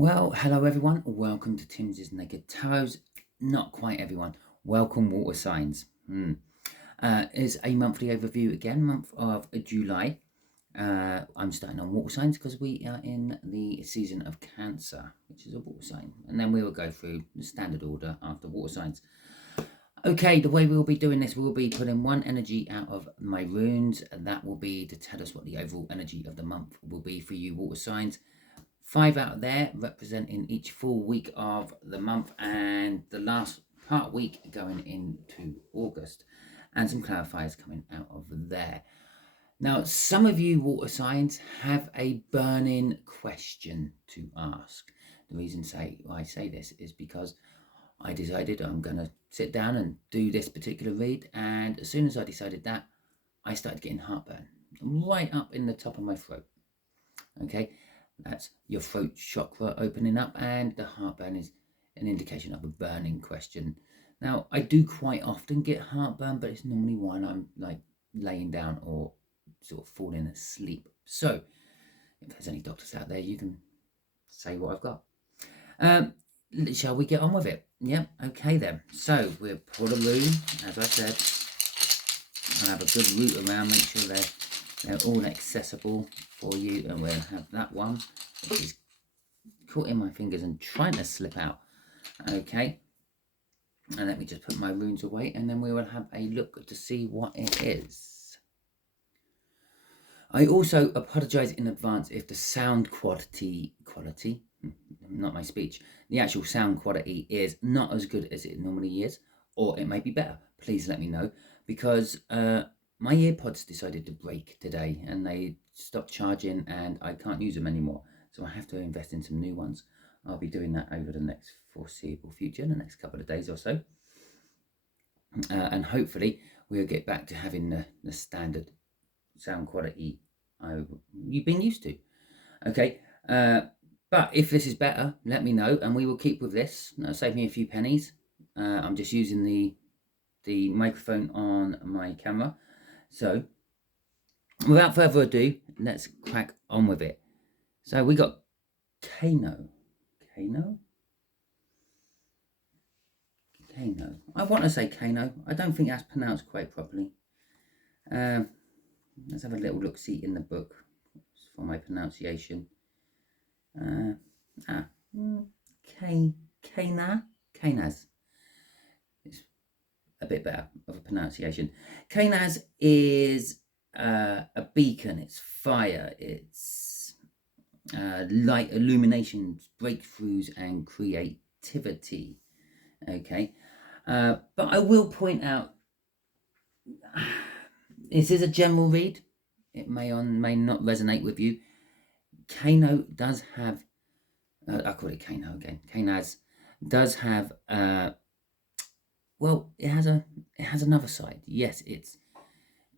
Well, hello everyone. Welcome to Timsy Naked Tarot. Not quite everyone. Welcome, water signs. Is a monthly overview again, month of July. I'm starting on water signs because we are in the season of Cancer, which is a water sign. And then we will go through the standard order after water signs. Okay, the way we will be doing this, we will be putting one energy out of my runes, and that will be to tell us what the overall energy of the month will be for you water signs. 5 out of there representing each full week of the month, and the last part week going into August, and some clarifiers coming out of there. Now, some of you water signs have a burning question to ask. The reason I say this is because I decided I'm going to sit down and do this particular read, and as soon as I decided that, I started getting heartburn right up in the top of my throat. Okay, that's your throat chakra opening up, and the heartburn is an indication of a burning question. Now, I do quite often get heartburn, but it's normally when I'm like laying down or sort of falling asleep. So if there's any doctors out there, you can say what I've got. Shall we get on with it? Yep, okay then. So we'll pull a rune, as I said. I'll have a good root around, make sure they're all accessible for you, and we'll have that one, which is caught in my fingers and trying to slip out. Okay, and let me just put my runes away, and then we will have a look to see what it is. I also apologize in advance if the sound quality, not my speech, the actual sound quality is not as good as it normally is, or it may be better. Please let me know, because my earpods decided to break today and they stopped charging and I can't use them anymore. So I have to invest in some new ones. I'll be doing that over the next foreseeable future, in the next couple of days or so. And hopefully we'll get back to having the standard sound quality you've been used to. Okay, but if this is better, let me know and we will keep with this. That'll save me a few pennies. I'm just using the microphone on my camera. So without further ado, let's crack on with it. So we got Kano. I want to say Kano. I don't think that's pronounced quite properly. Let's have a little look-see in the book for my pronunciation. Kanaz. It's a bit better of a pronunciation. Kanaz is a beacon. It's fire. It's light, illuminations, breakthroughs, and creativity. Okay, but I will point out, this is a general read. It may or may not resonate with you. Kano does have, I call it Kano again. Kanaz does have, well, it has another side. Yes, it's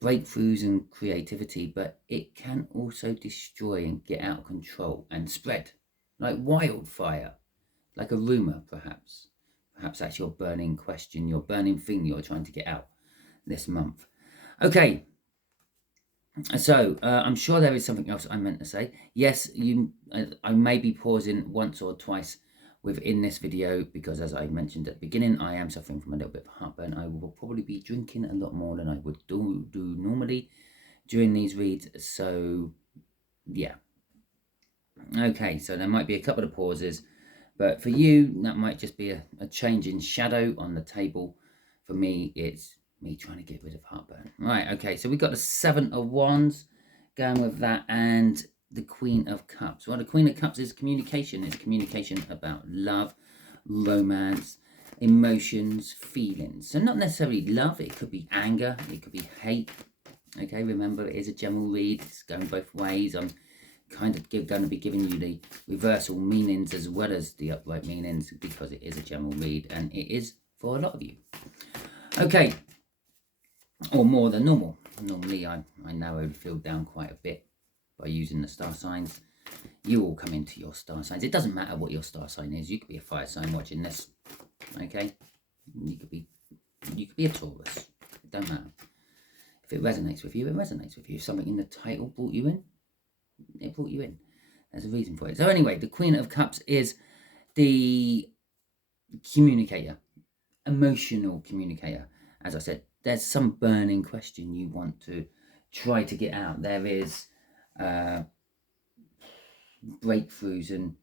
breakthroughs and creativity, but it can also destroy and get out of control and spread like wildfire, like a rumor, perhaps. Perhaps that's your burning question, your burning thing you're trying to get out this month. Okay, so I'm sure there is something else I meant to say. Yes, I may be pausing once or twice within this video because, as I mentioned at the beginning, I am suffering from a little bit of heartburn. I will probably be drinking a lot more than I would do normally during these reads. So, yeah. Okay, so there might be a couple of pauses, but for you, that might just be a change in shadow on the table. For me, it's me trying to get rid of heartburn. Right, okay, so we've got the 7 of Wands going with that, and the Queen of Cups. Well, the Queen of Cups is communication. It's communication about love, romance, emotions, feelings. So not necessarily love. It could be anger. It could be hate. Okay, remember, it is a general read. It's going both ways. I'm kind of going to be giving you the reversal meanings as well as the upright meanings, because it is a general read and it is for a lot of you. Okay, or more than normal. Normally I narrow the field down quite a bit by using the star signs. You all come into your star signs. It doesn't matter what your star sign is. You could be a fire sign watching this. Okay, you could be a Taurus. It don't matter. If it resonates with you, it resonates with you. If something in the title brought you in, it brought you in. There's a reason for it. So anyway, the Queen of Cups is the communicator, emotional communicator. As I said, there's some burning question you want to try to get out. There is breakthroughs and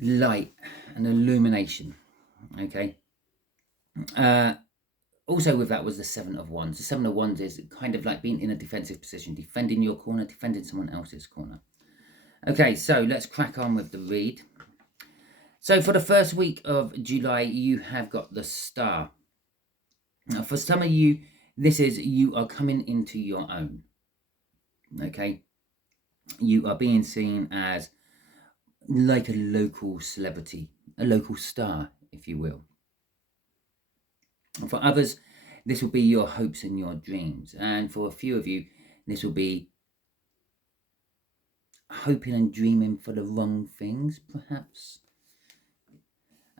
light and illumination. Okay. Also with that was the Seven of Wands. The Seven of Wands is kind of like being in a defensive position, defending your corner, defending someone else's corner. Okay, so let's crack on with the read. So for the first week of July, you have got the Star. Now, for some of you, this is you are coming into your own. Okay, you are being seen as like a local celebrity, a local star, if you will. For others, this will be your hopes and your dreams. And for a few of you, this will be hoping and dreaming for the wrong things, perhaps.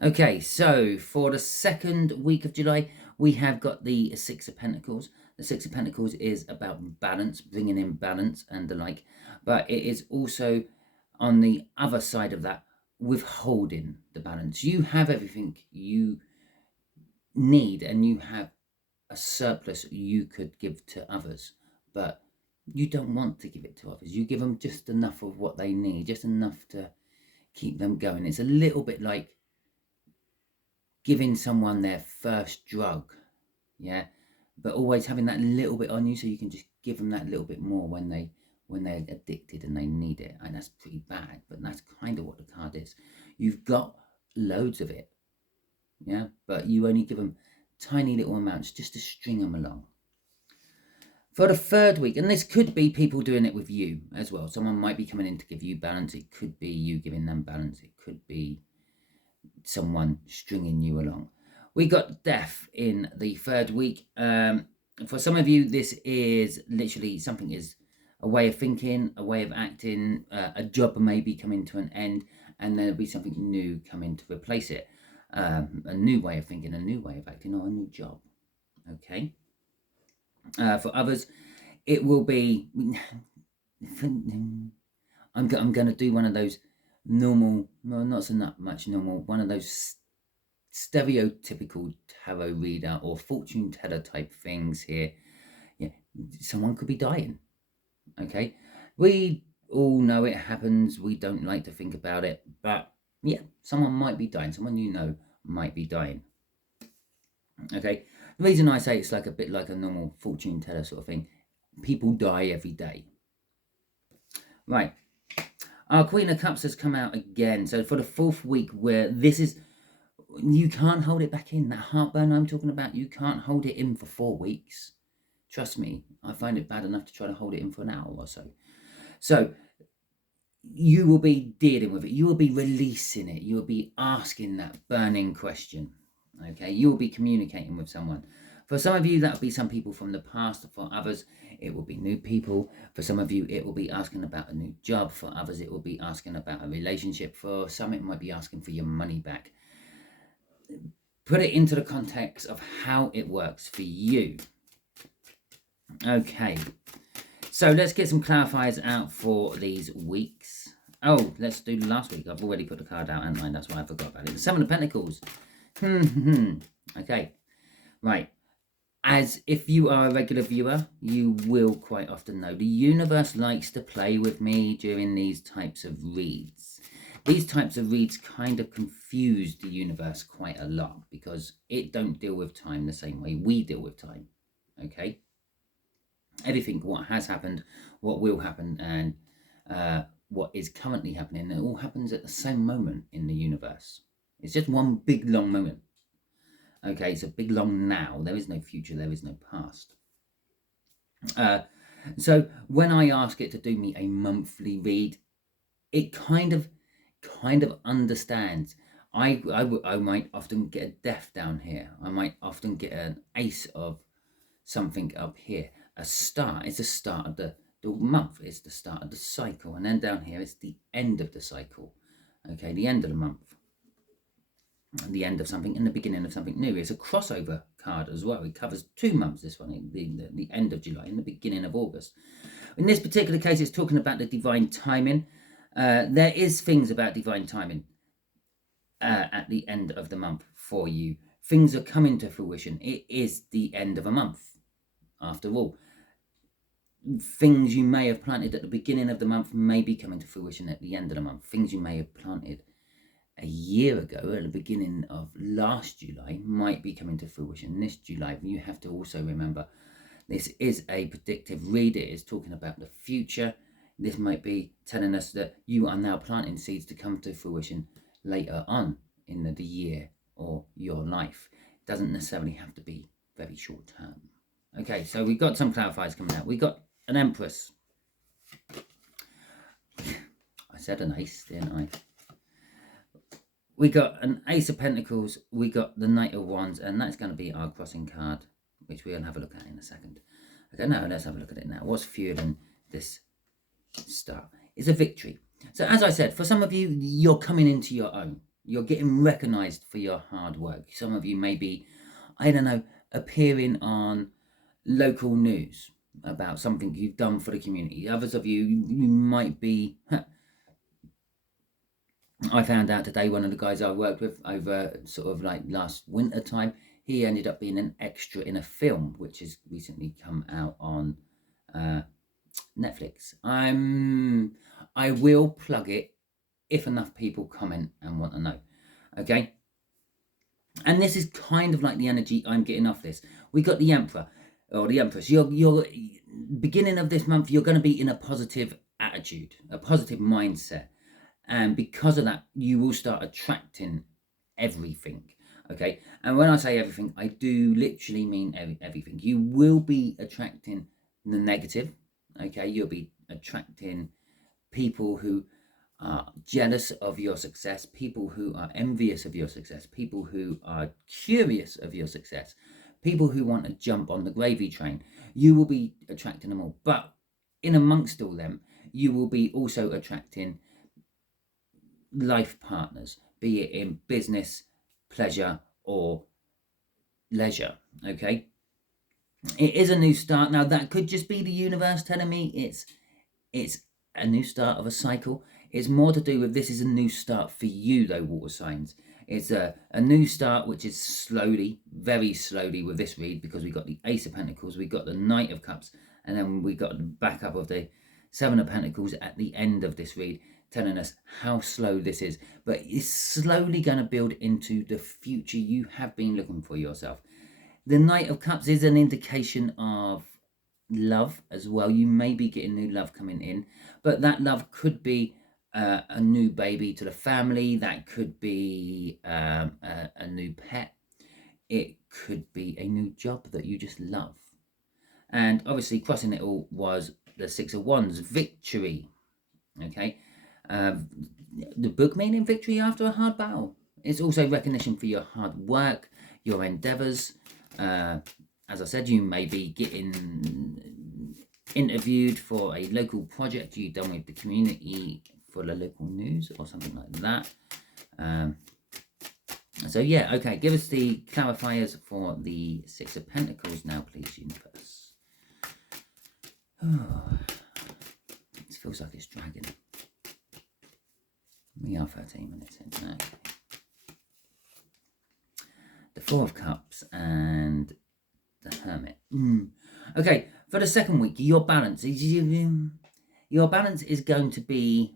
Okay, so for the second week of July, we have got the Six of Pentacles. The Six of Pentacles is about balance, bringing in balance and the like. But it is also, on the other side of that, withholding the balance. You have everything you need and you have a surplus you could give to others. But you don't want to give it to others. You give them just enough of what they need, just enough to keep them going. It's a little bit like giving someone their first drug, yeah, but always having that little bit on you so you can just give them that little bit more when they're addicted and they need it. And that's pretty bad, but that's kind of what the card is. You've got loads of it, yeah, but you only give them tiny little amounts just to string them along. For the third week, and this could be people doing it with you as well. Someone might be coming in to give you balance. It could be you giving them balance. It could be someone stringing you along. We got death in the third week. For some of you, this is literally something is a way of thinking, a way of acting, a job may be coming to an end, and there'll be something new coming to replace it. A new way of thinking, a new way of acting, or a new job. Okay. For others, it will be. I'm going to do one of those normal, well, not so much normal, one of those stereotypical tarot reader or fortune teller type things here. Yeah, someone could be dying. Okay, we all know it happens. We don't like to think about it, but yeah, someone might be dying. Someone you know might be dying. Okay, the reason I say it's like a bit like a normal fortune teller sort of thing, people die every day. Right, our Queen of Cups has come out again. So for the fourth week, where this is, you can't hold it back in. That heartburn I'm talking about, you can't hold it in for 4 weeks. Trust me, I find it bad enough to try to hold it in for an hour or so. So you will be dealing with it. You will be releasing it. You will be asking that burning question. Okay, you will be communicating with someone. For some of you, that will be some people from the past. For others, it will be new people. For some of you, it will be asking about a new job. For others, it will be asking about a relationship. For some, it might be asking for your money back. Put it into the context of how it works for you. Okay, so let's get some clarifiers out for these weeks. Oh, let's do the last week. I've already put the card out, haven't I? That's why I forgot about it. The Seven of Pentacles. Okay, right. As if you are a regular viewer, you will quite often know the universe likes to play with me during these types of reads. These types of reads kind of confuse the universe quite a lot because it don't deal with time the same way we deal with time. Okay? Everything, what has happened, what will happen, and what is currently happening, it all happens at the same moment in the universe. It's just one big long moment. Okay, it's a big long now. There is no future, there is no past. So when I ask it to do me a monthly read, it kind of understands. I might often get a death down here. I might often get an ace of something up here. A star. It's the start of the month. It's the start of the cycle. And then down here, it's the end of the cycle. Okay, the end of the month. The end of something and the beginning of something new. It's a crossover card as well. It covers 2 months, this one, the end of July and the beginning of August. In this particular case, it's talking about the divine timing. There is things about divine timing at the end of the month for you. Things are coming to fruition. It is the end of a month, after all. Things you may have planted at the beginning of the month may be coming to fruition at the end of the month. Things you may have planted a year ago at the beginning of last July might be coming to fruition this July. You have to also remember this is a predictive read. It is talking about the future. This might be telling us that you are now planting seeds to come to fruition later on in the year or your life. It doesn't necessarily have to be very short term. Okay, so we've got some clarifiers coming out. We got an Empress. I said an ace, didn't I? We got an Ace of Pentacles. We got the Knight of Wands, and that's going to be our crossing card, which we'll have a look at in a second. Okay, now let's have a look at it now. What's fueling this start? It's a victory. So as I said, for some of you, you're coming into your own. You're getting recognized for your hard work. Some of you may be, I don't know, appearing on local news about something you've done for the community. Others of you might be... I found out today, one of the guys I worked with over sort of like last winter time, he ended up being an extra in a film which has recently come out on Netflix. I will plug it if enough people comment and want to know. Okay, and this is kind of like the energy I'm getting off this. We got the Emperor or the Empress. You're beginning of this month, you're going to be in a positive attitude, a positive mindset. And because of that, you will start attracting everything, okay? And when I say everything, I do literally mean everything. You will be attracting the negative, okay? You'll be attracting people who are jealous of your success, people who are envious of your success, people who are curious of your success, people who want to jump on the gravy train. You will be attracting them all. But in amongst all them, you will be also attracting life partners, be it in business, pleasure, or leisure. Okay, it is a new start. Now that could just be the universe telling me it's a new start of a cycle. It's more to do with this is a new start for you though, water signs. It's a new start which is slowly, very slowly with this read, because we got the Ace of Pentacles, we got the Knight of Cups, and then we got the backup of the Seven of Pentacles at the end of this read, telling us how slow this is, but it's slowly going to build into the future you have been looking for yourself. The Knight of Cups is an indication of love as well. You may be getting new love coming in, but that love could be a new baby to the family. That could be a new pet. It could be a new job that you just love. And obviously crossing it all was the Six of Wands, victory. Okay. The book meaning victory after a hard battle. It's also recognition for your hard work, your endeavors. As I said, you may be getting interviewed for a local project you've done with the community for the local news or something like that. So yeah, okay, give us the clarifiers for the Six of Pentacles now, please, universe. Oh, it feels like it's dragging. We are 13 minutes in now. The Four of Cups and the Hermit. Okay, for the second week, your balance is going to be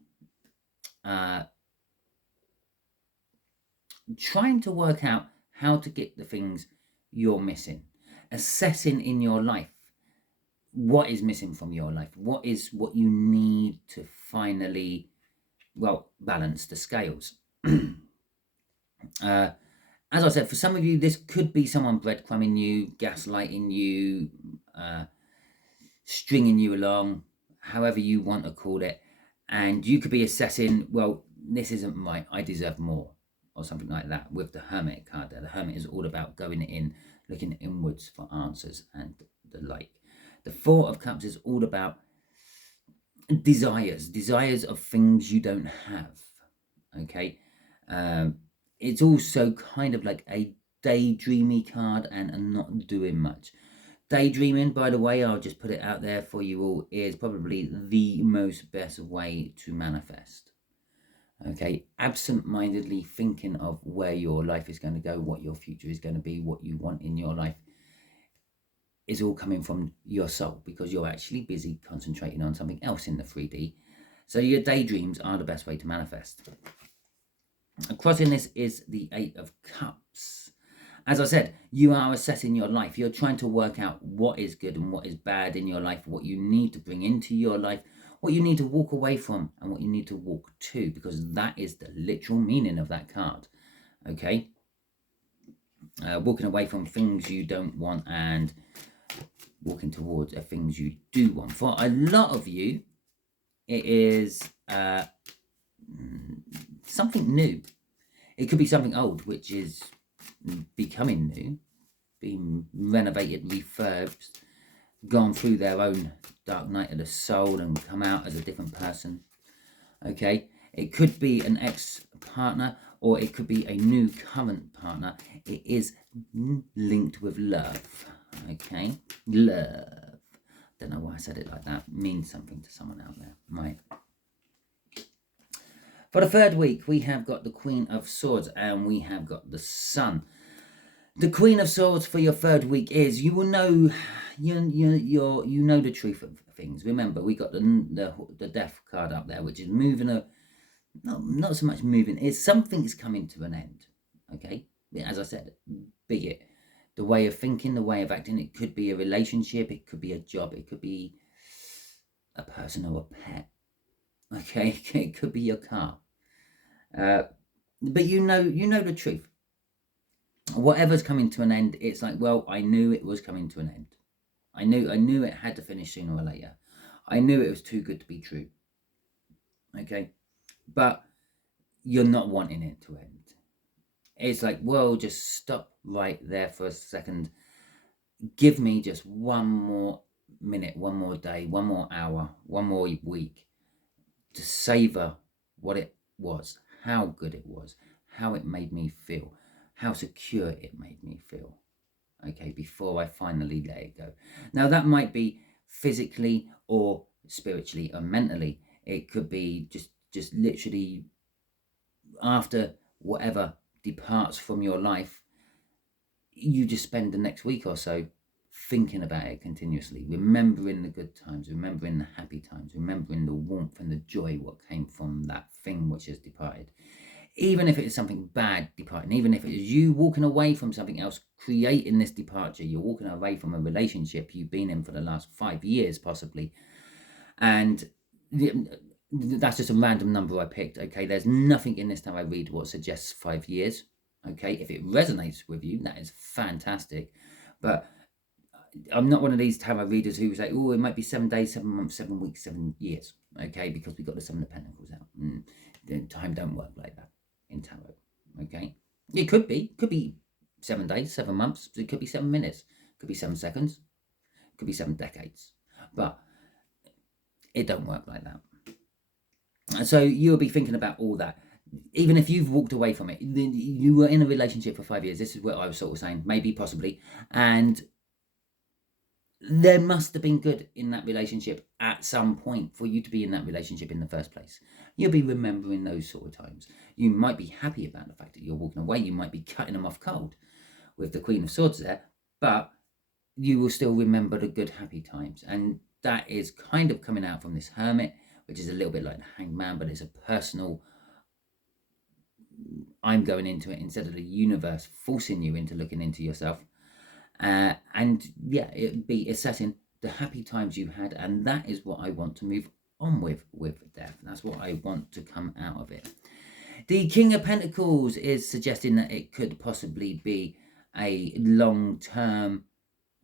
trying to work out how to get the things you're missing, assessing in your life what is missing from your life, what you need to finally, well, balance the scales. As I said, for some of you, this could be someone breadcrumbing you, gaslighting you, stringing you along, however you want to call it. And you could be assessing, well, this isn't right, I deserve more, or something like that with the Hermit card there. The Hermit is all about going in, looking inwards for answers and the like. The Four of Cups is all about desires of things you don't have. Okay. It's also kind of like a daydreamy card and a not doing much. Daydreaming, by the way, I'll just put it out there for you all, is probably the most best way to manifest. Okay, absent-mindedly thinking of where your life is going to go, what your future is going to be, what you want in your life, is all coming from your soul, because you're actually busy concentrating on something else in the 3D. So your daydreams are the best way to manifest. Crossing this is the 8 of Cups. As I said, you are assessing your life. You're trying to work out what is good and what is bad in your life, what you need to bring into your life, what you need to walk away from, and what you need to walk to, because that is the literal meaning of that card. Okay? Walking away from things you don't want and walking towards things you do want. For a lot of you, it is something new. It could be something old, which is becoming new, being renovated, refurbished, gone through their own dark night of the soul and come out as a different person. Okay, it could be an ex-partner, or it could be a new current partner. It is linked with love. Okay, love. Don't know why I said it like that. It means something to someone out there, right? For the third week, we have got the Queen of Swords and we have got the Sun. The Queen of Swords for your third week is, you will know, you know the truth of things. Remember, we got the Death card up there, which is moving not so much moving. It's something's coming to an end. Okay, as I said, be it the way of thinking, the way of acting. It could be a relationship, it could be a job, it could be a person or a pet. Okay, it could be your car. But you know the truth. Whatever's coming to an end, it's like, well, I knew it was coming to an end. I knew it had to finish sooner or later. I knew it was too good to be true. Okay, but you're not wanting it to end. It's like, well, just stop right there for a second. Give me just one more minute, one more day, one more hour, one more week to savor what it was, how good it was, how it made me feel, how secure it made me feel. Okay, before I finally let it go. Now, that might be physically or spiritually or mentally. It could be just literally after whatever departs from your life, you just spend the next week or so thinking about it continuously, remembering the good times, remembering the happy times, remembering the warmth and the joy what came from that thing which has departed. Even if it is something bad departing, even if it is you walking away from something else, creating this departure, you're walking away from a relationship you've been in for the last 5 years possibly, and that's just a random number I picked. Okay, there's nothing in this time I read what suggests 5 years. Okay, if it resonates with you, that is fantastic, but I'm not one of these tarot readers who say, oh, it might be 7 days, 7 months, 7 weeks, 7 years. Okay, because we got the 7 of Pentacles out. Time don't work like that in tarot. Okay, it could be 7 days, 7 months. It could be 7 minutes. It could be 7 seconds. It could be 7 decades. But it don't work like that. So you'll be thinking about all that. Even if you've walked away from it, you were in a relationship for 5 years. This is what I was sort of saying, maybe, possibly, and there must have been good in that relationship at some point for you to be in that relationship in the first place. You'll be remembering those sort of times. You might be happy about the fact that you're walking away. You might be cutting them off cold with the Queen of Swords there, but you will still remember the good, happy times. And that is kind of coming out from this Hermit, which is a little bit like the Hanged Man, but it's a personal, I'm going into it instead of the universe forcing you into looking into yourself. And yeah, it'd be assessing the happy times you had, and that is what I want to move on with death. That's what I want to come out of it. The King of Pentacles is suggesting that it could possibly be a long-term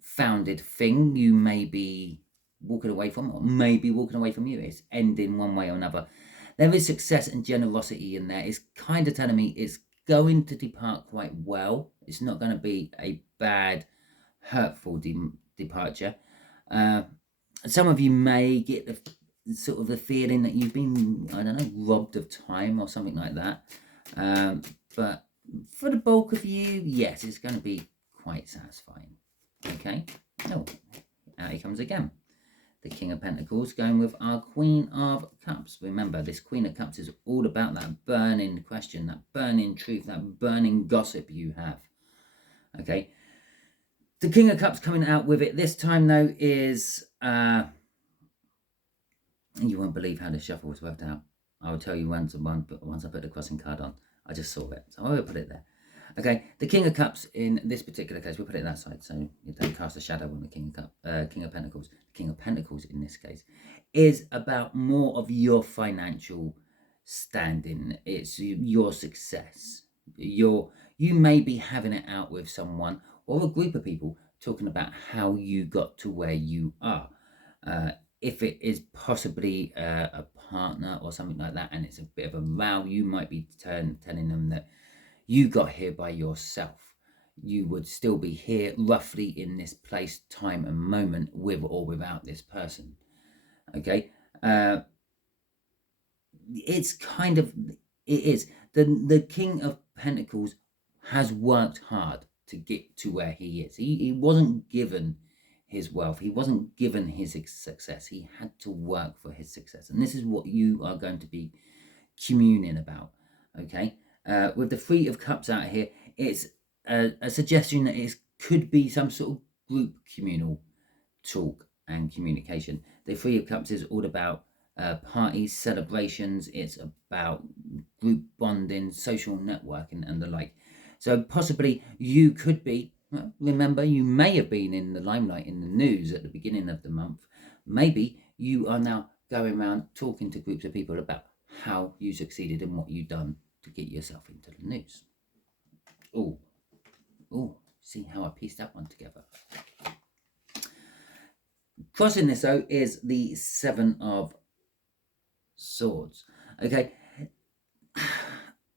founded thing you may be walking away from, or maybe walking away from you. It's ending one way or another. There is success and generosity in there. It's kind of telling me it's going to depart quite well. It's not going to be a bad, hurtful departure. Some of you may get the sort of the feeling that you've been, I don't know, robbed of time or something like that. But for the bulk of you, yes, it's going to be quite satisfying. Okay. Oh, out he comes again. the King of Pentacles, going with our Queen of Cups. Remember, this Queen of Cups is all about that burning question, that burning truth, that burning gossip you have. Okay. The King of Cups coming out with it this time, though, is... you won't believe how the shuffle was worked out. I will tell you once I put the crossing card on. I just saw it, so I will put it there. Okay, the King of Cups in this particular case, we'll put it that side, so you don't cast a shadow on the King of Pentacles. The King of Pentacles in this case is about more of your financial standing. It's your success. You may be having it out with someone or a group of people talking about how you got to where you are. If it is possibly a partner or something like that, and it's a bit of a row, you might be telling them that you got here by yourself. You would still be here roughly in this place, time and moment with or without this person. Okay. It's kind of, it is. The King of Pentacles has worked hard to get to where he is. He wasn't given his wealth. He wasn't given his success. He had to work for his success. And this is what you are going to be communing about. Okay. With the Three of Cups out here, it's a suggestion that it could be some sort of group communal talk and communication. The Three of Cups is all about parties, celebrations. It's about group bonding, social networking, and the like. So possibly you could be, well, remember, you may have been in the limelight in the news at the beginning of the month. Maybe you are now going around talking to groups of people about how you succeeded and what you've done to get yourself into the news. Oh, see how I pieced that one together. Crossing this, though, is the Seven of Swords. Okay.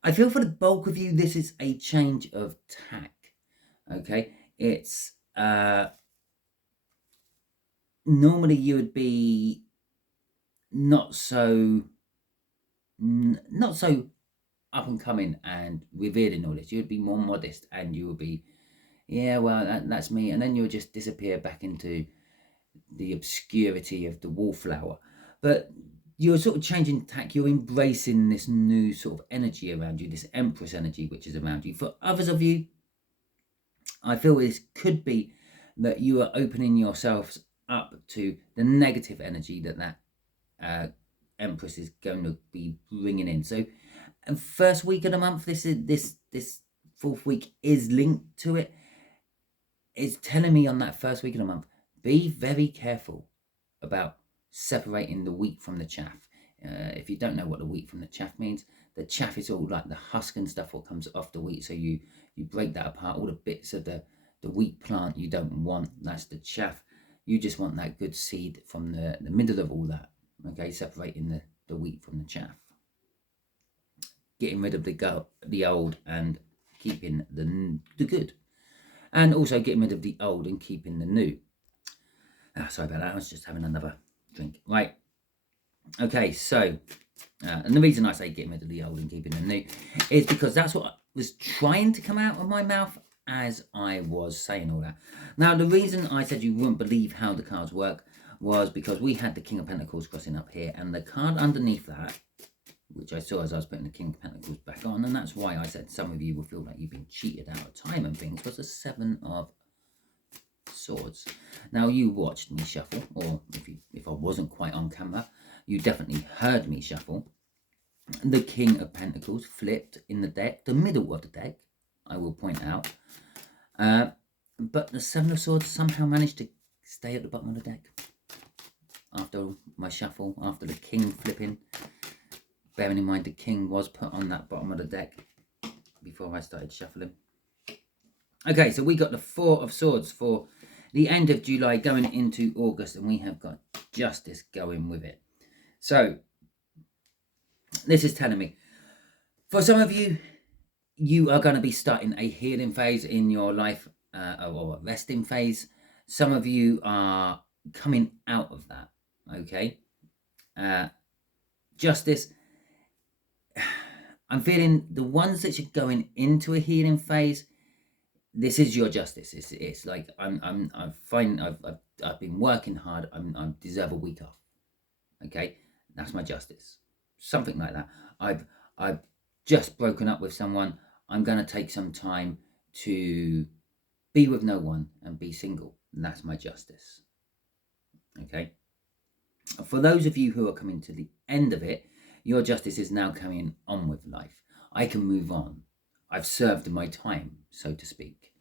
I feel for the bulk of you, this is a change of tack. Okay. It's, normally you would be not so up and coming and revealing all this. You would be more modest, and you would be, yeah, well, that's me. And then you'll just disappear back into the obscurity of the wallflower. But you're sort of changing tack. You're embracing this new sort of energy around you, this Empress energy which is around you. For others of you, I feel this could be that you are opening yourselves up to the negative energy that Empress is going to be bringing in. So, first week of the month, this fourth week is linked to it. It's telling me on that first week of the month, be very careful about separating the wheat from the chaff. If you don't know what the wheat from the chaff means, the chaff is all like the husk and stuff what comes off the wheat. So you break that apart, all the bits of the wheat plant you don't want, that's the chaff. You just want that good seed from the middle of all that. Okay, separating the wheat from the chaff. Getting rid of the old and keeping the good. And also getting rid of the old and keeping the new. Sorry about that, I was just having another drink. Right. Okay, so, and the reason I say getting rid of the old and keeping the new is because that's what was trying to come out of my mouth as I was saying all that. Now, the reason I said you wouldn't believe how the cards work was because we had the King of Pentacles crossing up here, and the card underneath that, which I saw as I was putting the King of Pentacles back on, and that's why I said some of you will feel like you've been cheated out of time and things, was the Seven of Swords. Now, you watched me shuffle, or if I wasn't quite on camera, you definitely heard me shuffle. The King of Pentacles flipped in the deck, the middle of the deck, I will point out. But the Seven of Swords somehow managed to stay at the bottom of the deck after my shuffle, after the King flipping. Bearing in mind the King was put on that bottom of the deck before I started shuffling. Okay, so we got the Four of Swords for the end of July going into August, and we have got Justice going with it. So, this is telling me, for some of you, you are going to be starting a healing phase in your life, or a resting phase. Some of you are coming out of that, okay? Justice, I'm feeling the ones that are going into a healing phase, this is your justice. It's like I've I've been working hard. I deserve a week off. Okay, that's my justice. Something like that. I've just broken up with someone. I'm going to take some time to be with no one and be single. And that's my justice. Okay. For those of you who are coming to the end of it, your justice is now coming on with life. I can move on. I've served my time, so to speak.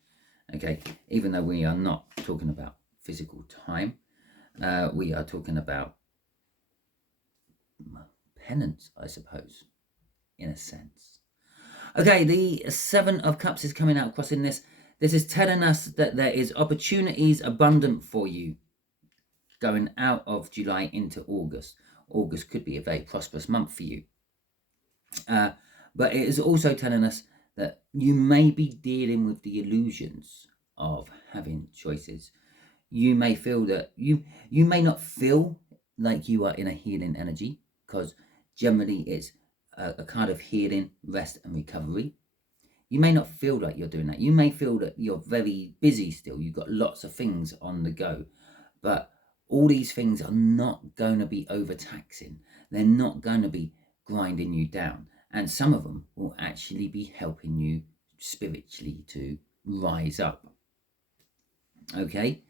Okay, even though we are not talking about physical time, we are talking about penance, I suppose, in a sense. Okay, the Seven of Cups is coming out across in this. This is telling us that there is opportunities abundant for you going out of July into August. August could be a very prosperous month for you. But it is also telling us that you may be dealing with the illusions of having choices. You may feel that you may not feel like you are in a healing energy, because generally it's a kind of healing, rest and recovery. You may not feel like you're doing that. You may feel that you're very busy still. You've got lots of things on the go. But all these things are not going to be overtaxing. They're not going to be grinding you down. And some of them will actually be helping you spiritually to rise up. Okay?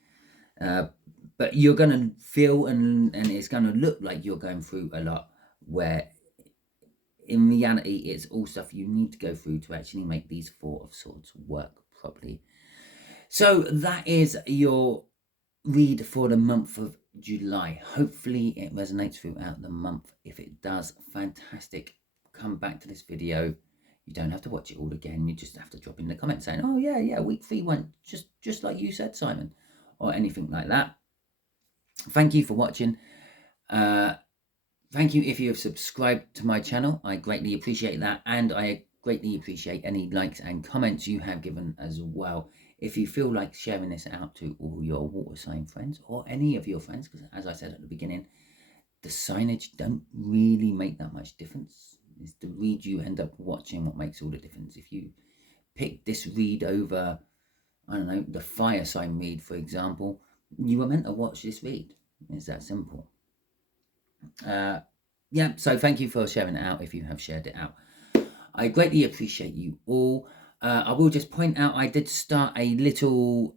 But you're going to feel and it's going to look like you're going through a lot, where in reality it's all stuff you need to go through to actually make these Four of Swords work properly. So that is your read for the month of July. Hopefully it resonates throughout the month. If it does, fantastic. Come back to this video. You don't have to watch it all again. You just have to drop in the comments saying, oh yeah, week 3 went just like you said, Simon, or anything like that. Thank you for watching. Thank you if you have subscribed to my channel. I greatly appreciate that, and I greatly appreciate any likes and comments you have given as well. If you feel like sharing this out to all your water sign friends or any of your friends, because as I said at the beginning, the signage don't really make that much difference. It's the read you end up watching what makes all the difference. If you pick this read over, I don't know, the fire sign read, for example, you were meant to watch this read. It's that simple. Yeah, so thank you for sharing it out if you have shared it out. I greatly appreciate you all. I will just point out I did start a little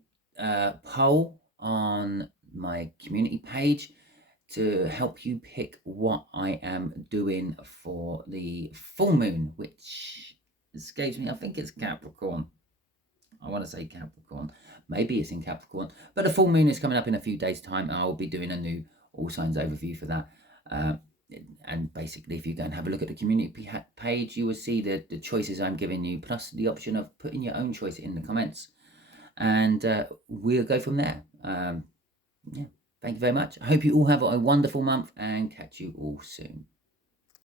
poll on my community page to help you pick what I am doing for the full moon, which escapes me. I think it's Capricorn. I want to say Capricorn. Maybe it's in Capricorn. But the full moon is coming up in a few days' time. I will be doing a new all signs overview for that. And basically, if you go and have a look at the community page, you will see the choices I'm giving you, plus the option of putting your own choice in the comments. And we'll go from there. Yeah, thank you very much. I hope you all have a wonderful month and catch you all soon.